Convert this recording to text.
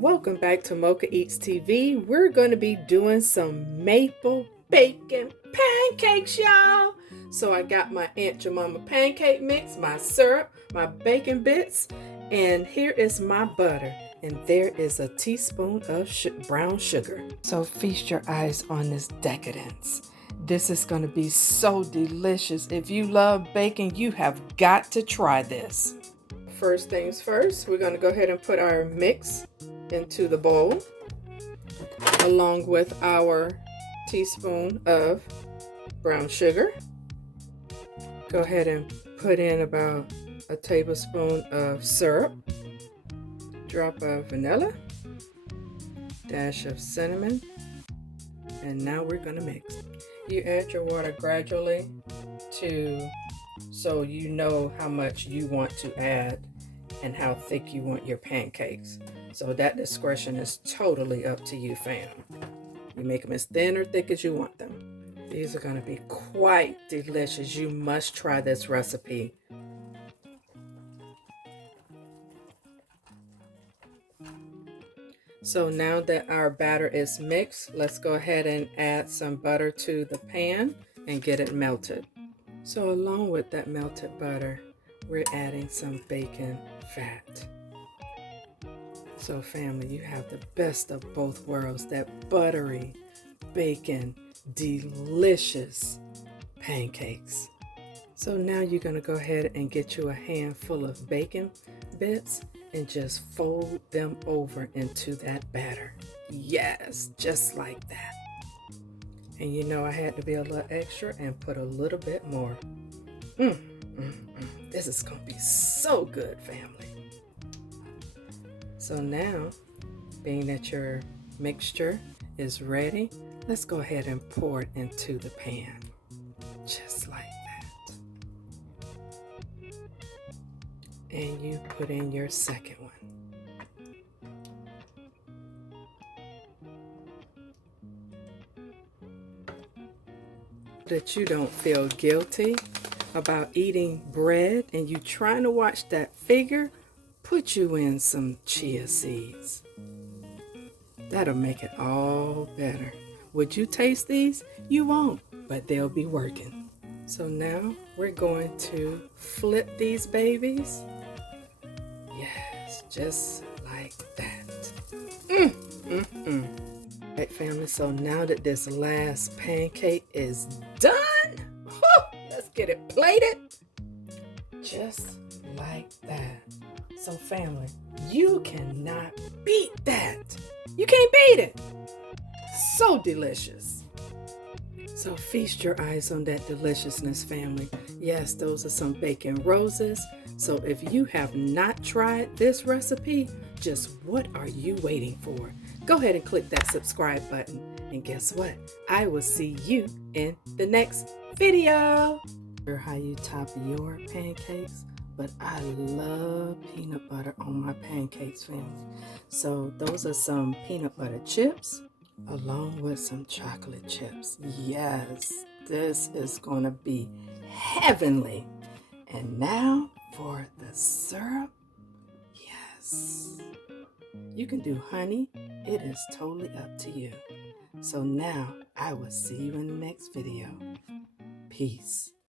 Welcome back to Mochaeatstv. We're going to be doing some maple bacon pancakes, y'all. So I got my Aunt Jemima pancake mix, my syrup, my bacon bits, and here is my butter. And there is a teaspoon of brown sugar. So feast your eyes on this decadence. This is going to be so delicious. If you love bacon, you have got to try this. First things first, we're going to go ahead and put our mix into the bowl along with our teaspoon of brown sugar. Go ahead and put in about a tablespoon of syrup, drop of vanilla, dash of cinnamon, and now we're going to mix. You add your water gradually so you know how much you want to add and how thick you want your pancakes. So that discretion is totally up to you, fam. You make them as thin or thick as you want them. These are going to be quite delicious. You must try this recipe. So now that our batter is mixed, let's go ahead and add some butter to the pan and get it melted. So along with that melted butter, we're adding some bacon fat. So family, you have the best of both worlds, that buttery, bacon, delicious pancakes. So now you're going to go ahead and get you a handful of bacon bits and just fold them over into that batter. Yes, just like that. And you know I had to be a little extra and put a little bit more. This is going to be so good, family. So now, being that your mixture is ready, let's go ahead and pour it into the pan. Just like that. And you put in your second one. That you don't feel guilty about eating bread and you trying to watch that figure, put you in some chia seeds. That'll make it all better. Would you taste these? You won't, but they'll be working. So now we're going to flip these babies. Yes, just like that. Right, family, so now that this last pancake is done, let's get it plated. Just like that. So family, you cannot beat that. You can't beat it. So delicious. So feast your eyes on that deliciousness, family. Yes, those are some bacon roses. So if you have not tried this recipe, just what are you waiting for? Go ahead and click that subscribe button. And guess what? I will see you in the next video. How you top your pancakes, but I love peanut butter on my pancakes, family. So those are some peanut butter chips along with some chocolate chips. Yes, this is gonna be heavenly. And now for the syrup. Yes, you can do honey. It is totally up to you. So now I will see you in the next video. Peace.